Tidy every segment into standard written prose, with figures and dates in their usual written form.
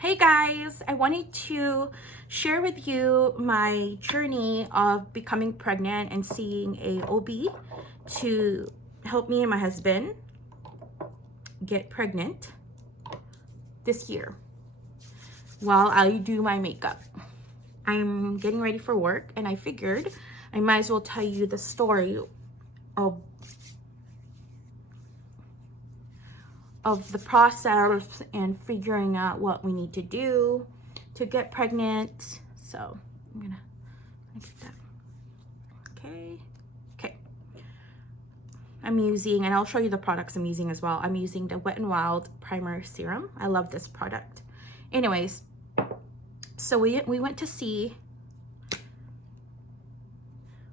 Hey guys, I wanted to share with you my journey of becoming pregnant and seeing a OB to help me and my husband get pregnant this year while I do my makeup. I'm getting ready for work and I figured I might as well tell you the story of the process and figuring out what we need to do to get pregnant. So I'm gonna get that. Okay. I'm using, and I'll show you the products I'm using as well. I'm using the Wet n Wild Primer Serum. I love this product. Anyways, so we went to see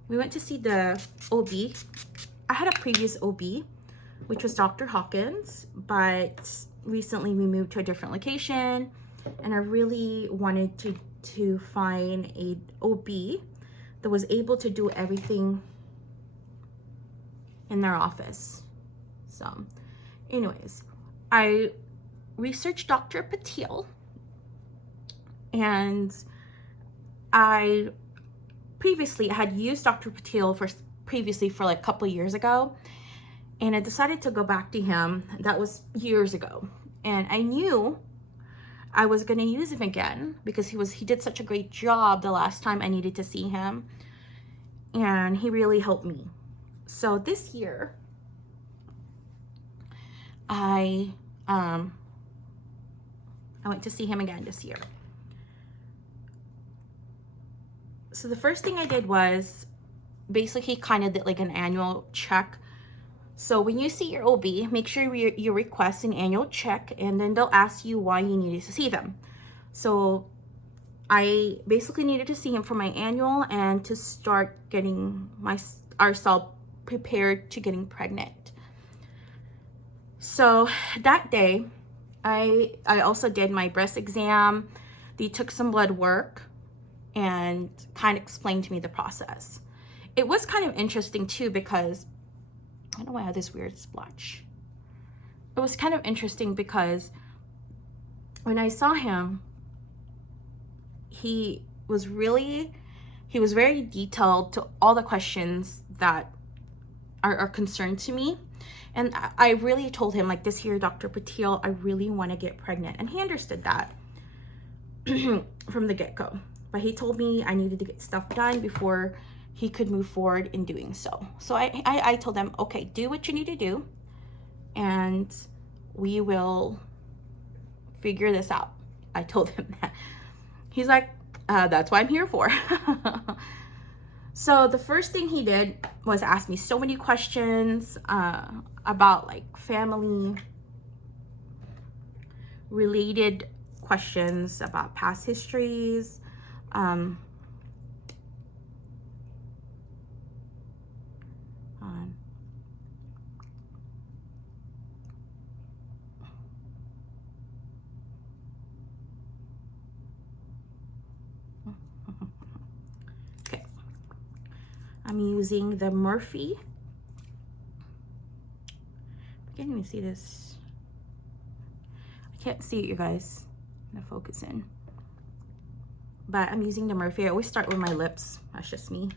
the OB. I had a previous OB, which was Dr. Hawkins, but recently we moved to a different location and I really wanted to find a OB that was able to do everything in their office. So anyways, I researched Dr. Patil, and I had used Dr. Patil previously for like a couple of years ago, and I decided to go back to him. That was years ago, and I knew I was going to use him again because he did such a great job the last time I needed to see him, and he really helped me. So this year I went to see him again this year. So the first thing I did was basically kind of did like an annual check. So when you see your OB, make sure you request an annual check, and then they'll ask you why you needed to see them. So I basically needed to see him for my annual and to start getting ourselves prepared to getting pregnant. So that day, I also did my breast exam. They took some blood work and kind of explained to me the process. It was kind of interesting too because I don't know why I have this weird splotch. It was kind of interesting because when I saw him, he was very detailed to all the questions that are concerned to me. And I really told him, like, this year, Dr. Patil, I really want to get pregnant. And he understood that from the get-go. But he told me I needed to get stuff done before he could move forward in doing so. So I told him, okay, do what you need to do, and we will figure this out. I told him that. He's like, that's what I'm here for. So the first thing he did was ask me so many questions about like family related questions, about past histories, okay. I'm using the Murphy. I can't even see this. I can't see it, you guys. I'm gonna focus in. But I'm using the Murphy. I always start with my lips. That's just me.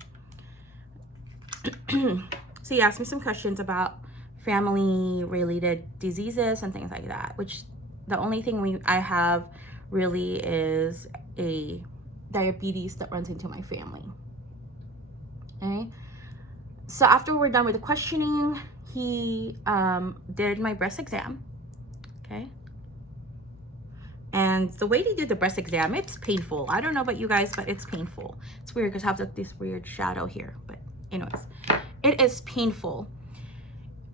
So he asked me some questions about family related diseases and things like that, which the only thing I have really is a diabetes that runs into my family. Okay. So after we're done with the questioning, he did my breast exam. Okay. And the way they do the breast exam, it's painful. I don't know about you guys, but it's painful. It's weird because I have this weird shadow here. But anyways, it is painful.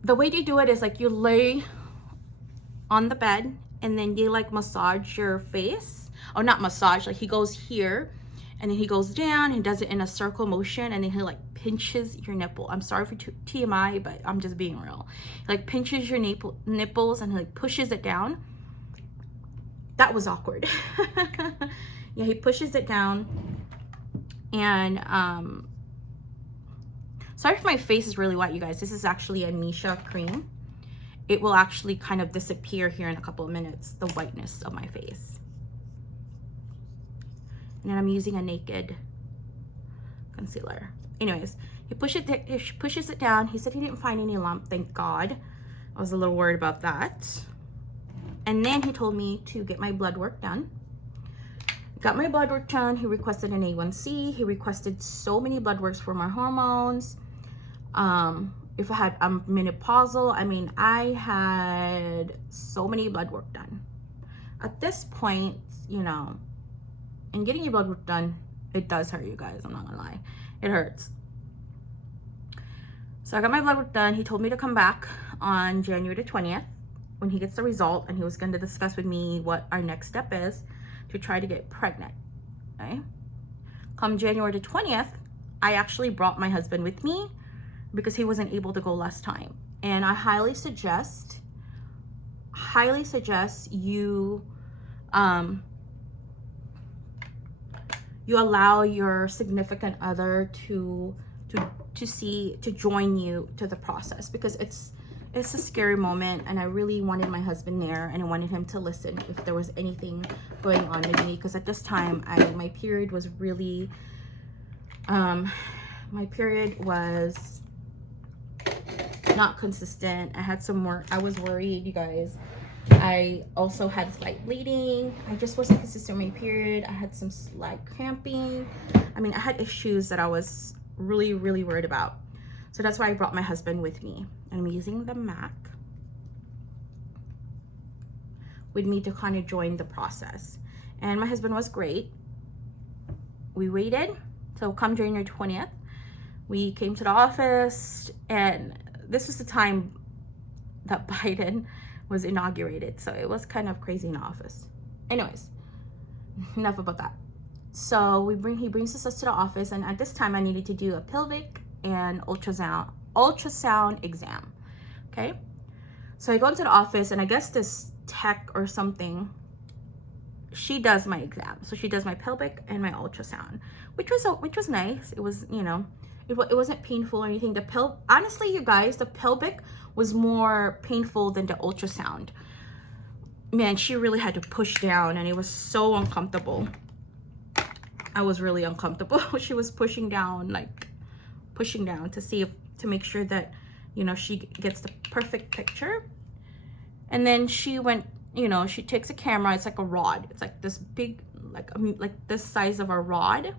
The way they do it is like you lay on the bed and then they like massage your face. Oh, not massage. Like he goes here and then he goes down and does it in a circle motion, and then he like pinches your nipple. I'm sorry for TMI, but I'm just being real. He like pinches your nipples and he like pushes it down. That was awkward. Yeah, he pushes it down, and sorry if my face is really white, you guys. This is actually a Misha cream. It will actually kind of disappear here in a couple of minutes, the whiteness of my face. And then I'm using a Naked concealer. Anyways, he pushes it down. He said he didn't find any lump, thank God. I was a little worried about that. And then he told me to get my blood work done. Got my blood work done. He requested an A1C. He requested so many blood works for my hormones. If I had menopausal, I mean, I had so many blood work done. At this point, you know, and getting your blood work done, it does hurt, you guys. I'm not gonna lie, it hurts. So I got my blood work done. He told me to come back on January the 20th when he gets the result, and he was going to discuss with me what our next step is to try to get pregnant. Okay. Come January the 20th, I actually brought my husband with me because he wasn't able to go last time. And I highly suggest you you allow your significant other to join you to the process, because it's a scary moment, and I really wanted my husband there, and I wanted him to listen if there was anything going on with me, because at this time my period was really my period was not consistent. I had some more, I was worried, you guys. I also had slight bleeding. I just wasn't consistent with my period. I had some slight cramping. I mean, I had issues that I was really worried about. So that's why I brought my husband with me. And I'm using the MAC with me to kind of join the process. And my husband was great. We waited. So come January 20th, we came to the office, and this was the time that Biden was inaugurated. So it was kind of crazy in the office. Anyways, enough about that. So he brings us to the office, and at this time I needed to do a pelvic and ultrasound exam. Okay. So I go into the office, and I guess this tech or something, she does my exam. So she does my pelvic and my ultrasound, which was nice. It was, you know, it wasn't painful or anything. Honestly, you guys, the pelvic was more painful than the ultrasound. Man, she really had to push down, and it was so uncomfortable. I was really uncomfortable. She was pushing down to see to make sure that, you know, she gets the perfect picture. And then she went, you know, she takes a camera. It's like a rod. It's like this big, like this size of a rod,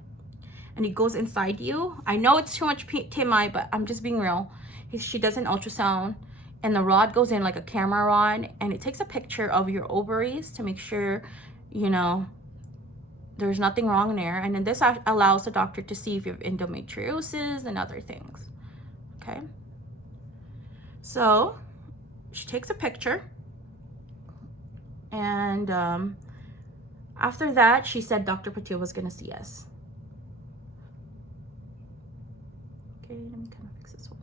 and it goes inside you. I know it's too much TMI, but I'm just being real. She does an ultrasound, and the rod goes in like a camera rod, and it takes a picture of your ovaries to make sure, you know, there's nothing wrong there. And then this allows the doctor to see if you have endometriosis and other things. Okay. So she takes a picture, and after that, she said Dr. Patil was going to see us. Okay, let me kind of fix this one.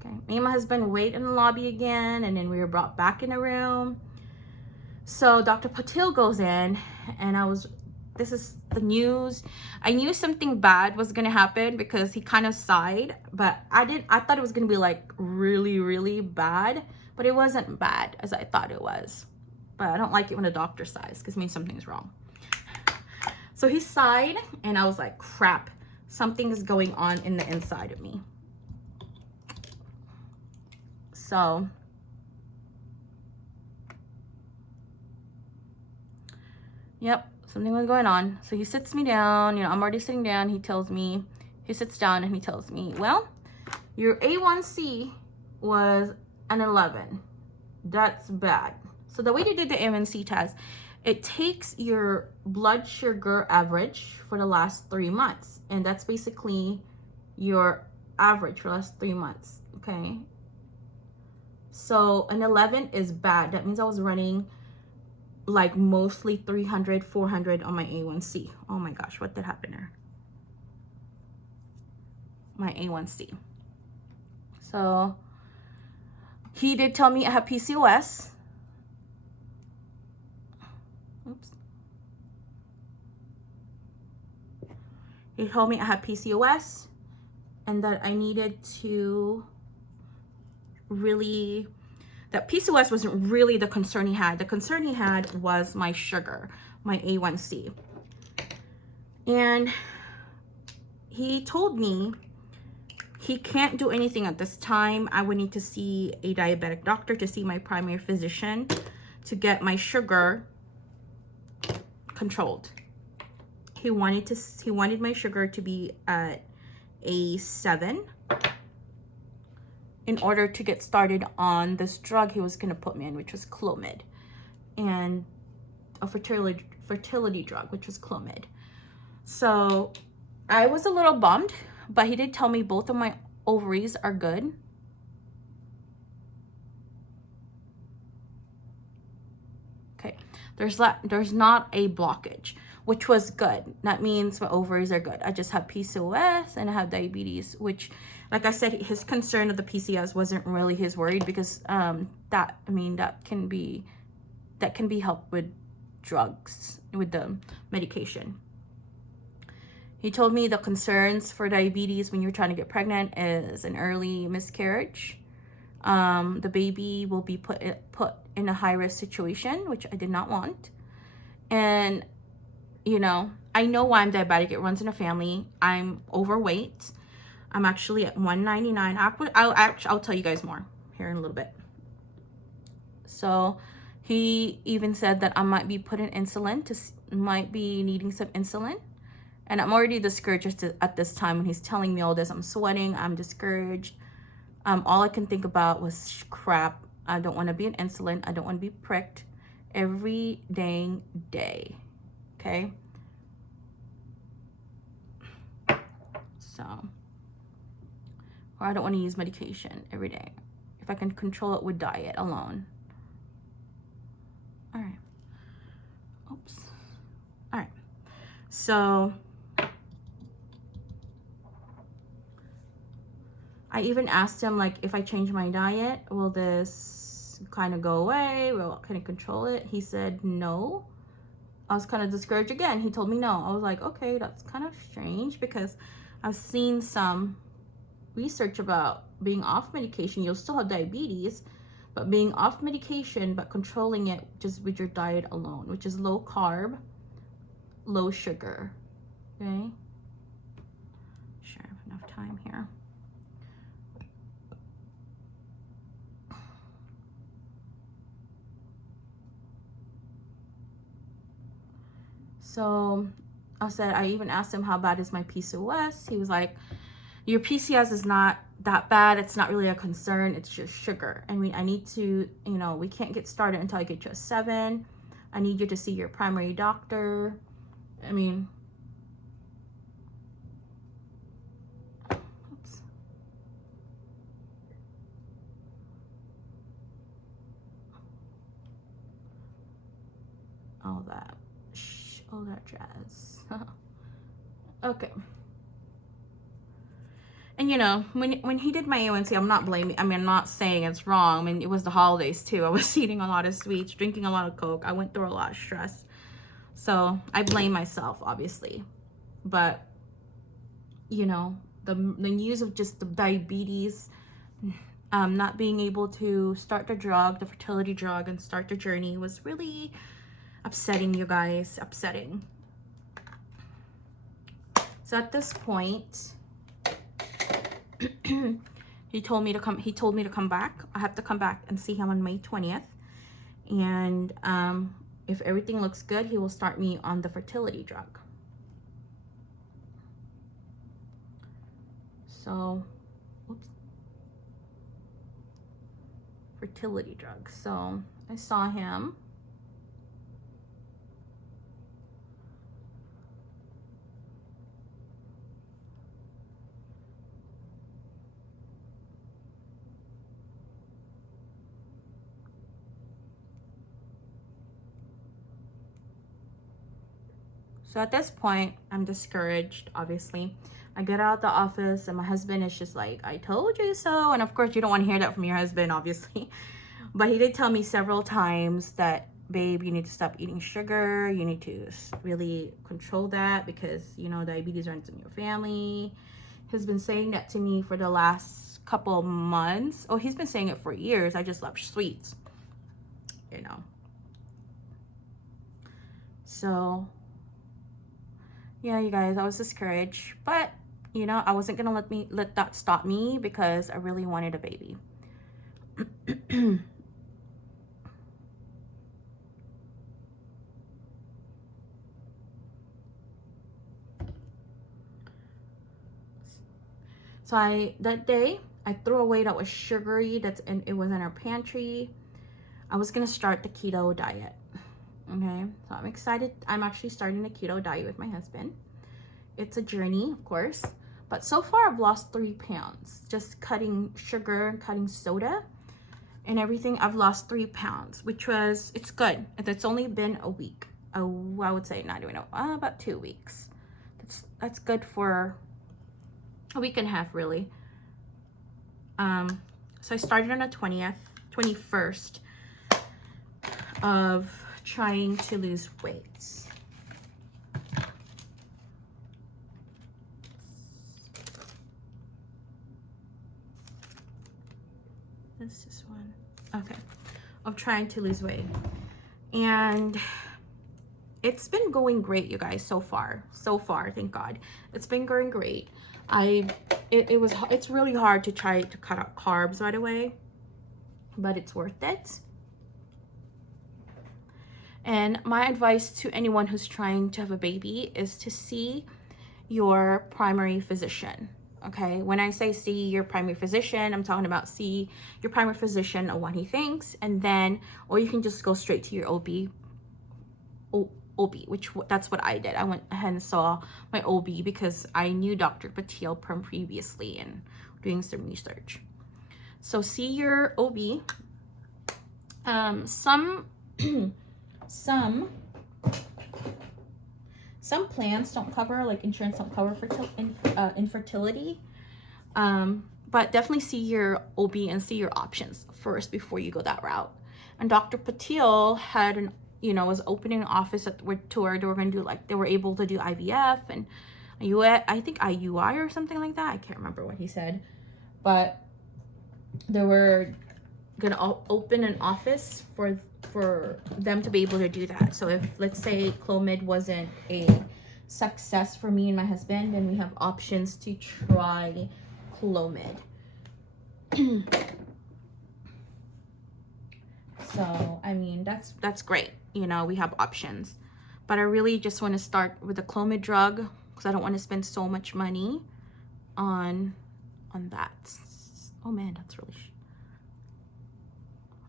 Okay, me and my husband wait in the lobby again, and then we were brought back in the room. So Dr. Patil goes in, and this is the news. I knew something bad was gonna happen because he kind of sighed, but I thought it was gonna be like really bad, but it wasn't bad as I thought it was. But I don't like it when a doctor sighs, because it means something's wrong. So he sighed, and I was like, crap, something is going on in the inside of me. So yep, something was going on. So he sits me down, you know, I'm already sitting down. He sits down and he tells me, well, your A1C was an 11. That's bad. So the way they did the A1C test, it takes your blood sugar average for the last 3 months. And that's basically your average for the last 3 months. Okay. So an 11 is bad. That means I was running like mostly 300, 400 on my A1C. Oh my gosh, what did happen there? My A1C. So he did tell me I have PCOS. Oops. He told me I had PCOS, and that I needed to really, that PCOS wasn't really the concern he had. The concern he had was my sugar, my A1C. And he told me he can't do anything at this time. I would need to see a diabetic doctor, to see my primary physician, to get my sugar controlled. He wanted my sugar to be at a 7 in order to get started on this drug he was going to put me in, which was Clomid, and a fertility drug, which was Clomid. So I was a little bummed, but he did tell me both of my ovaries are good. Okay, there's not a blockage, which was good. That means my ovaries are good. I just have PCOS and I have diabetes, which, like I said, his concern of the PCOS wasn't really his worry, because that can be helped with drugs, with the medication. He told me the concerns for diabetes when you're trying to get pregnant is an early miscarriage. The baby will be put in a high-risk situation, which I did not want. And, you know, I know why I'm diabetic. It runs in a family. I'm overweight. I'm actually at 199. I'll tell you guys more here in a little bit. So he even said that I might be put in insulin, might be needing some insulin. And I'm already discouraged at this time when he's telling me all this. I'm sweating. I'm discouraged. All I can think about was, crap, I don't want to be on insulin. I don't want to be pricked every dang day. Okay? So, or I don't want to use medication every day. If I can control it with diet alone. All right. Oops. All right. So I even asked him, like, if I change my diet, will this kind of go away? Will it kind of control it? He said no. I was kind of discouraged again. He told me no. I was like, okay, that's kind of strange, because I've seen some research about being off medication. You'll still have diabetes, but being off medication, but controlling it just with your diet alone, which is low carb, low sugar. Okay? Sure, I have enough time here. So I even asked him, how bad is my PCOS? He was like, your PCOS is not that bad. It's not really a concern. It's just sugar. I mean, I need to, you know, we can't get started until I get you a 7. I need you to see your primary doctor. I mean, oops. All that jazz. Okay. And you know, when he did my A1C, I'm not blaming, I mean, I'm not saying it's wrong. I mean, it was the holidays too. I was eating a lot of sweets, drinking a lot of Coke. I went through a lot of stress. So I blame myself, obviously. But, you know, the news of just the diabetes, not being able to start the drug, the fertility drug, and start the journey was really upsetting, you guys. Upsetting. So at this point, he told me to come back. I have to come back and see him on May 20th. And if everything looks good, he will start me on the fertility drug. So, oops. Fertility drug. So I saw him. So at this point, I'm discouraged, obviously. I get out of the office and my husband is just like, I told you so. And of course, you don't want to hear that from your husband, obviously. But he did tell me several times that, babe, you need to stop eating sugar. You need to really control that, because, you know, diabetes runs in your family. He's been saying that to me for the last couple of months. Oh, he's been saying it for years. I just love sweets, you know. So Yeah, you guys, I was discouraged, but you know, I wasn't gonna let that stop me because I really wanted a baby. So that day I threw away that was sugary, it was in our pantry. I was gonna start the keto diet. Okay, so I'm excited. I'm actually starting the keto diet with my husband. It's a journey, of course, but so far I've lost 3 pounds. Just cutting sugar and cutting soda and everything, I've lost 3 pounds, which was, it's good. It's only been a week. Oh, I would say not even about 2 weeks. That's good for a week and a half, really. So I started on the 21st of trying to lose weight. This is one. Okay. Of trying to lose weight. And it's been going great, you guys, so far. So far, thank God. It's been going great. It's really hard to try to cut out carbs right away, but it's worth it. And my advice to anyone who's trying to have a baby is to see your primary physician. Okay, when I say see your primary physician, I'm talking about see your primary physician on what he thinks, and then, or you can just go straight to your OB, which that's what I did. I went ahead and saw my OB because I knew Dr. Patil from previously and doing some research. So see your OB. Some plans don't cover, like insurance don't cover infertility, but definitely see your OB and see your options first before you go that route. And Dr. Patil had was opening an office where they were going to do, like, they were able to do IVF and I think IUI or something like that. I can't remember what he said, but they were gonna open an office for them to be able to do that. So if, let's say, Clomid wasn't a success for me and my husband, then we have options to try Clomid. So I mean, that's great. You know, we have options, but I really just want to start with the Clomid drug because I don't want to spend so much money on that. Oh man, that's really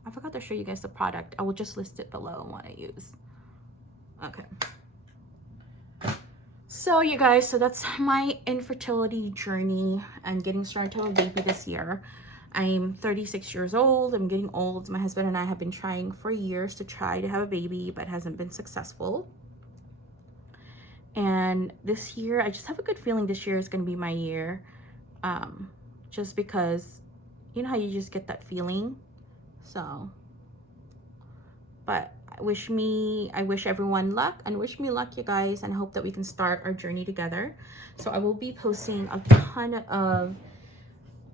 I forgot to show you guys the product. I will just list it below on what I use. Okay. So you guys, so that's my infertility journey and getting started to have a baby this year. I'm 36 years old. I'm getting old. My husband and I have been trying for years to try to have a baby, but hasn't been successful. And this year, I just have a good feeling this year is going to be my year. Just because, you know how you just get that feeling? So, but I wish everyone luck, and wish me luck, you guys, and I hope that we can start our journey together. So I will be posting a ton of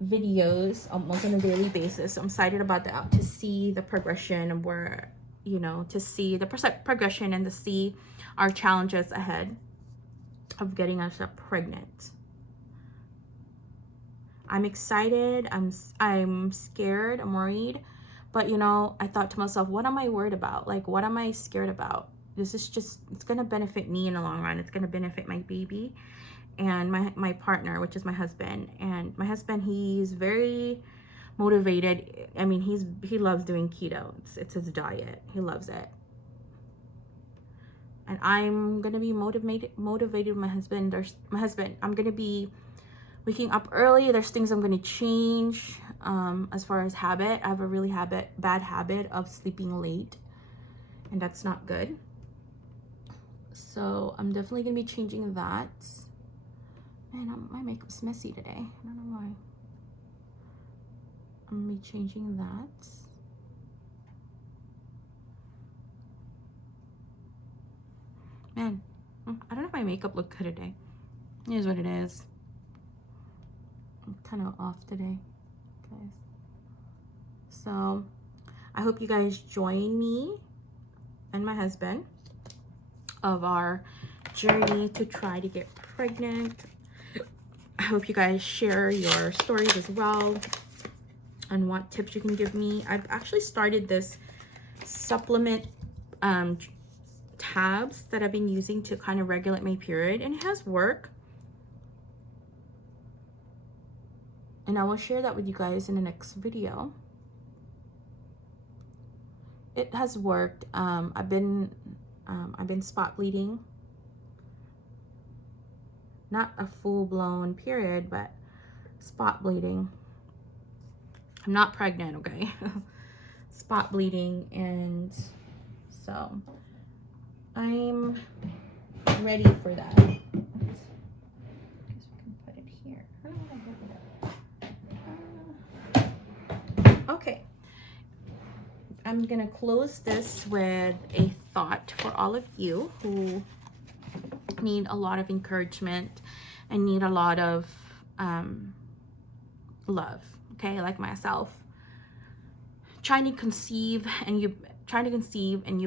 videos almost on a daily basis. I'm excited about that, to see the progression of where, to see the progression and to see our challenges ahead of getting us pregnant. I'm excited. I'm scared. I'm worried. But, I thought to myself, what am I worried about? Like, what am I scared about? This is just, it's going to benefit me in the long run. It's going to benefit my baby and my partner, which is my husband. And my husband, he's very motivated. I mean, he loves doing keto. It's his diet. He loves it. And I'm going to be motivated with my husband. I'm going to be waking up early. There's things I'm going to change. As far as habit, I have a really bad habit of sleeping late, and that's not good. So I'm definitely going to be changing that. Man, my makeup's messy today. I don't know why. I'm going to be changing that. Man, I don't know if my makeup looked good today. It is what it is. I'm kind of off today, guys. So I hope you guys join me and my husband of our journey to try to get pregnant. I hope you guys share your stories as well and what tips you can give me. I've actually started this supplement tabs that I've been using to kind of regulate my period, and it has worked. And I will share that with you guys in the next video. It has worked. I've been spot bleeding. Not a full-blown period, but spot bleeding. I'm not pregnant, okay? Spot bleeding, and so I'm ready for that. I guess we can put it here. I don't know what I did with it. Okay. I'm gonna close this with a thought for all of you who need a lot of encouragement and need a lot of love, okay, like myself. Trying to conceive and you've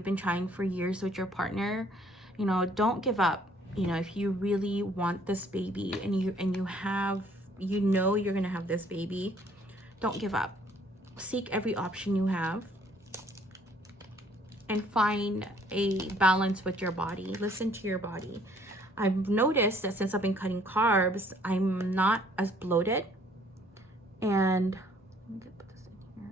been trying for years with your partner, you know, don't give up. You know, if you really want this baby and you have, you know, you're gonna have this baby, don't give up. Seek every option you have and find a balance with your body. Listen to your body. I've noticed that since I've been cutting carbs, I'm not as bloated. And I'm gonna put this in here.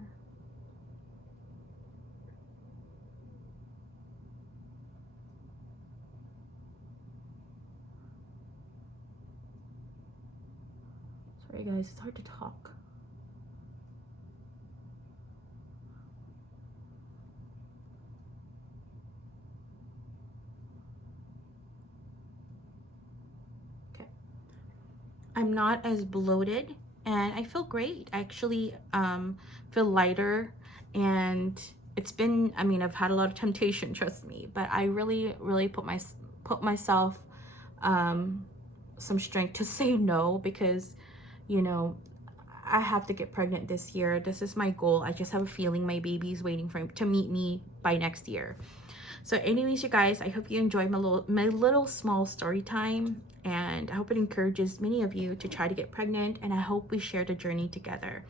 Sorry guys, it's hard to talk. Okay. I'm not as bloated and I feel great. I actually feel lighter, and it's been, I mean, I've had a lot of temptation, trust me, but I really put myself some strength to say no, because, you know, I have to get pregnant this year. This is my goal. I just have a feeling my baby's waiting for him to meet me by next year. So anyways, you guys, I hope you enjoyed my little small story time, and I hope it encourages many of you to try to get pregnant, and I hope we share the journey together.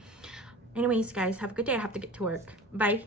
Anyways, guys, have a good day. I have to get to work. Bye.